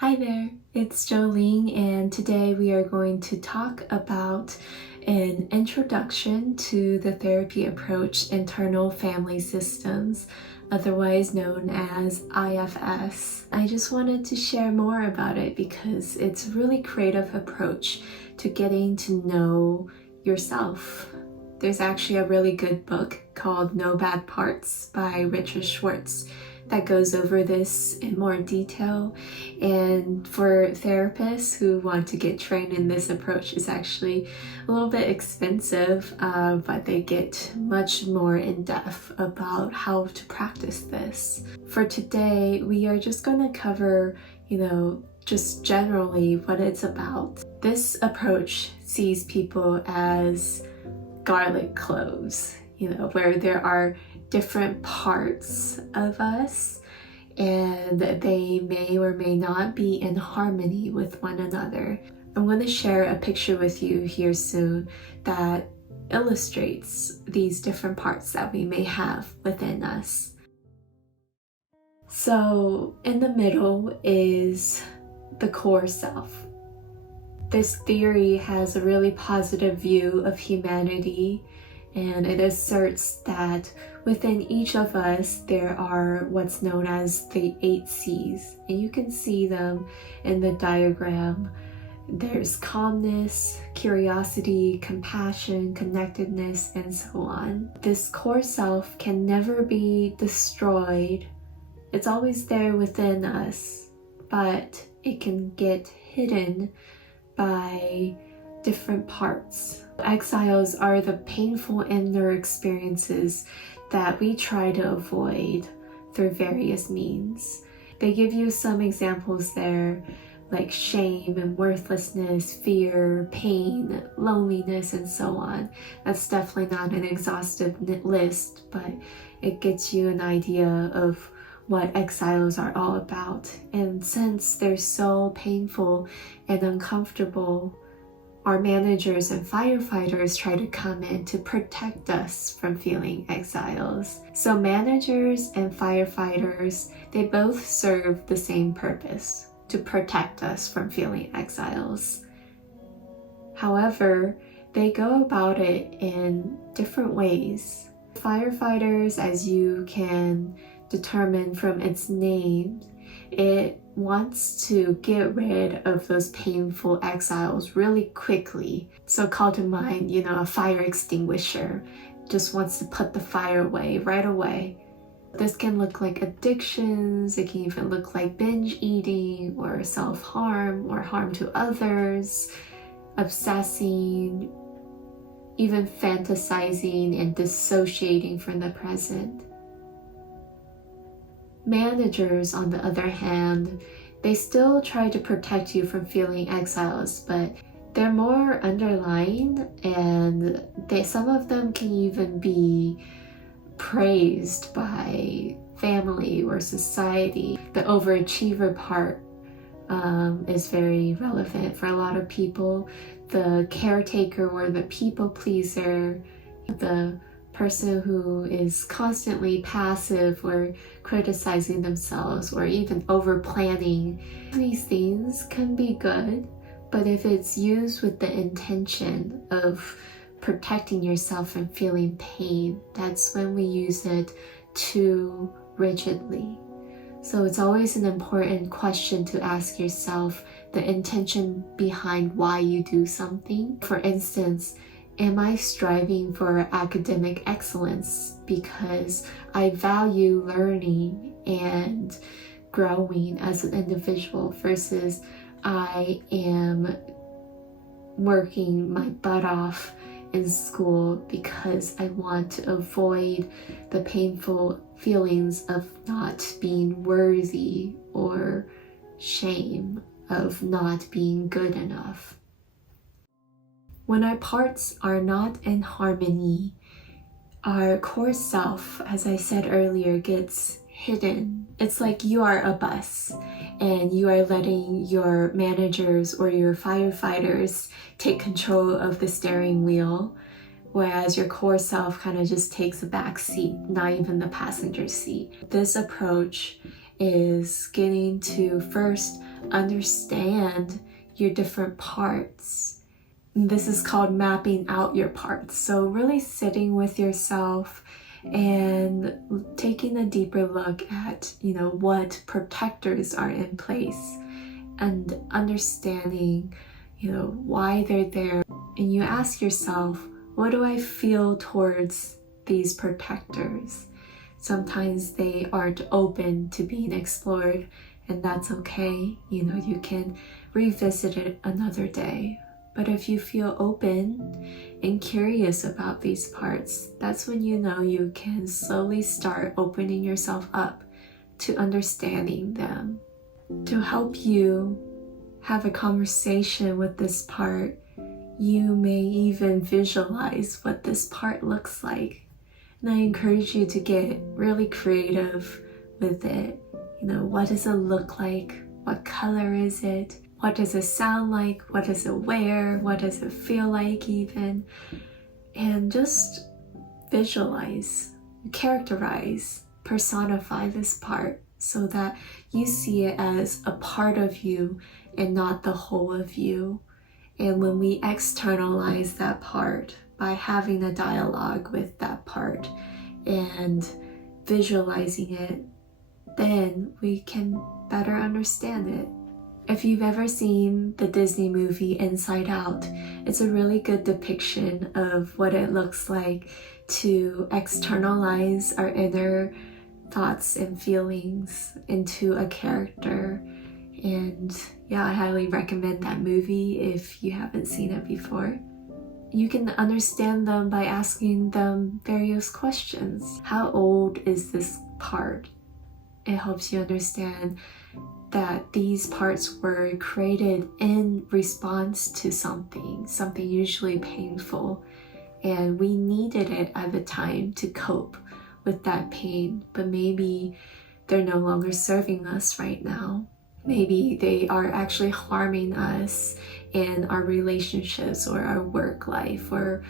Hi there, it's Jolene, and today we are going to talk about an introduction to the therapy approach Internal Family Systems, otherwise known as IFS. I just wanted to share more about it because it's a really creative approach to getting to know yourself. There's actually a really good book called No Bad Parts by Richard Schwartz that goes over this in more detail, and for therapists who want to get trained in this approach, it's actually a little bit expensive, but they get much more in depth about how to practice this. For today, we are just going to cover, just generally what it's about. This approach sees people as garlic cloves, where there are different parts of us and they may or may not be in harmony with one another. I'm going to share a picture with you here soon that illustrates these different parts that we may have within us. So in the middle is the core self. This theory has a really positive view of humanity, and it asserts that within each of us there are what's known as the 8 C's, and you can see them in the diagram. There's calmness, curiosity, compassion, connectedness, and so on. This core self can never be destroyed. It's always there within us, but it can get hidden by different parts. Exiles are the painful inner experiences that we try to avoid through various means. They give you some examples there, like shame and worthlessness, fear, pain, loneliness, and so on. That's definitely not an exhaustive list, but it gets you an idea of what exiles are all about. And since they're so painful and uncomfortable, our managers and firefighters try to come in to protect us from feeling exiles. So managers and firefighters, they both serve the same purpose, to protect us from feeling exiles. However, they go about it in different ways. Firefighters, as you can determine from its name, it wants to get rid of those painful exiles really quickly. So call to mind, a fire extinguisher. Just wants to put the fire away right away. This can look like addictions, it can even look like binge eating or self-harm or harm to others, obsessing, even fantasizing and dissociating from the present. Managers, on the other hand, they still try to protect you from feeling exiles, but they're more underlying, and some of them can even be praised by family or society. The overachiever part is very relevant for a lot of people. The caretaker or the people pleaser, the person who is constantly passive or criticizing themselves or even over planning. These things can be good, but if it's used with the intention of protecting yourself from feeling pain, that's when we use it too rigidly. So it's always an important question to ask yourself the intention behind why you do something. For instance, am I striving for academic excellence because I value learning and growing as an individual, versus I am working my butt off in school because I want to avoid the painful feelings of not being worthy or shame of not being good enough. When our parts are not in harmony, our core self, as I said earlier, gets hidden. It's like you are a bus and you are letting your managers or your firefighters take control of the steering wheel, whereas your core self kind of just takes a back seat, not even the passenger seat. This approach is getting to first understand your different parts. This is called mapping out your parts. So really sitting with yourself and taking a deeper look at, what protectors are in place and understanding, why they're there. And you ask yourself, what do I feel towards these protectors? Sometimes they aren't open to being explored, and that's okay. You can revisit it another day. But if you feel open and curious about these parts, that's when you can slowly start opening yourself up to understanding them. To help you have a conversation with this part, you may even visualize what this part looks like. And I encourage you to get really creative with it. What does it look like? What color is it? What does it sound like? What does it wear? What does it feel like even? And just visualize, characterize, personify this part so that you see it as a part of you and not the whole of you. And when we externalize that part by having a dialogue with that part and visualizing it, then we can better understand it. If you've ever seen the Disney movie Inside Out, it's a really good depiction of what it looks like to externalize our inner thoughts and feelings into a character. And yeah, I highly recommend that movie if you haven't seen it before. You can understand them by asking them various questions. How old is this part? It helps you understand that these parts were created in response to something usually painful, and we needed it at the time to cope with that pain, but maybe they're no longer serving us right now. Maybe they are actually harming us in our relationships or our work life or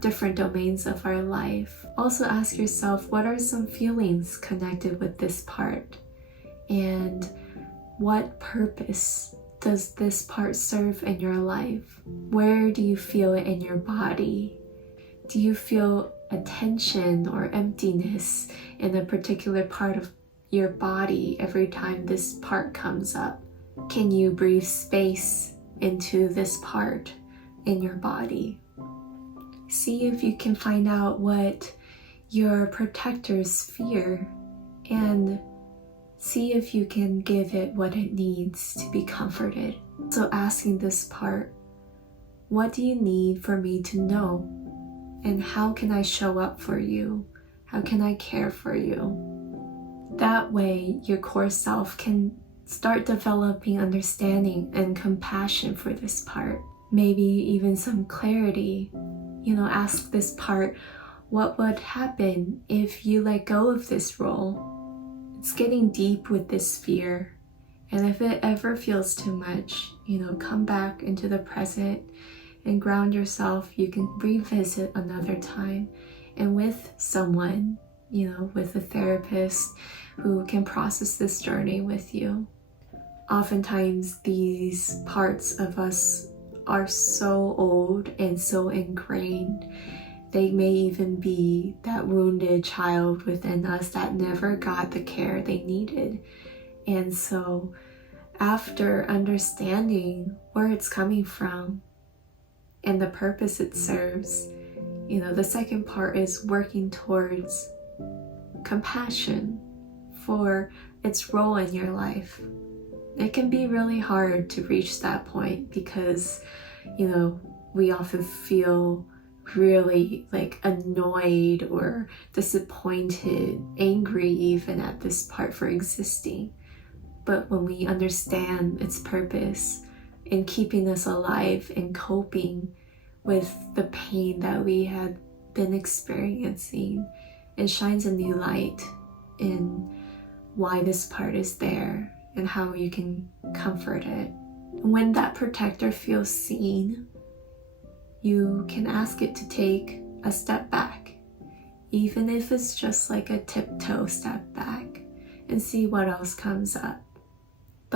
different domains of our life. Also ask yourself, what are some feelings connected with this part? And what purpose does this part serve in your life? Where do you feel it in your body? Do you feel a tension or emptiness in a particular part of your body every time this part comes up? Can you breathe space into this part in your body? See if you can find out what your protectors fear and see if you can give it what it needs to be comforted. So asking this part, what do you need for me to know? And how can I show up for you? How can I care for you? That way, your core self can start developing understanding and compassion for this part. Maybe even some clarity. Ask this part, what would happen if you let go of this role? It's getting deep with this fear. And if it ever feels too much, come back into the present and ground yourself. You can revisit another time and with someone, with a therapist who can process this journey with you. Oftentimes, these parts of us are so old and so ingrained. They may even be that wounded child within us that never got the care they needed. And so after understanding where it's coming from and the purpose it serves, the second part is working towards compassion for its role in your life. It can be really hard to reach that point because, we often feel really annoyed or disappointed, angry even at this part for existing. But when we understand its purpose in keeping us alive and coping with the pain that we had been experiencing, it shines a new light in why this part is there and how you can comfort it. When that protector feels seen, you can ask it to take a step back, even if it's just like a tiptoe step back, and see what else comes up.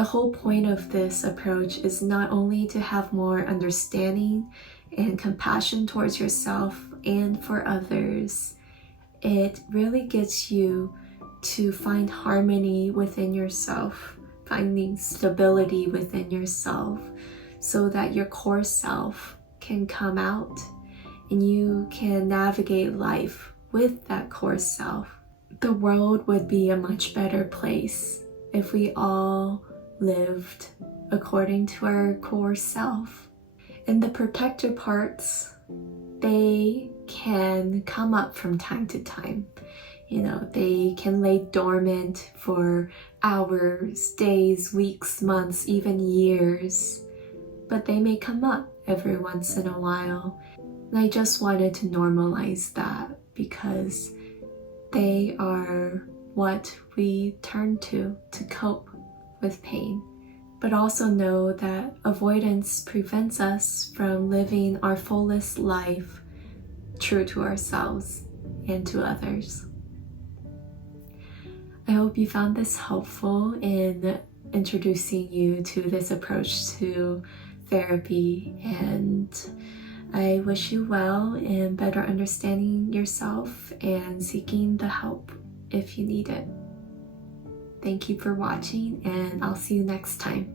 The whole point of this approach is not only to have more understanding and compassion towards yourself and for others, it really gets you to find harmony within yourself, finding stability within yourself so that your core self can come out and you can navigate life with that core self. The world would be a much better place if we all lived according to our core self. And the protector parts, they can come up from time to time. They can lay dormant for hours, days, weeks, months, even years. But they may come up every once in a while. And I just wanted to normalize that because they are what we turn to cope with pain. But also know that avoidance prevents us from living our fullest life true to ourselves and to others. I hope you found this helpful in introducing you to this approach to therapy, and I wish you well in better understanding yourself and seeking the help if you need it. Thank you for watching, and I'll see you next time.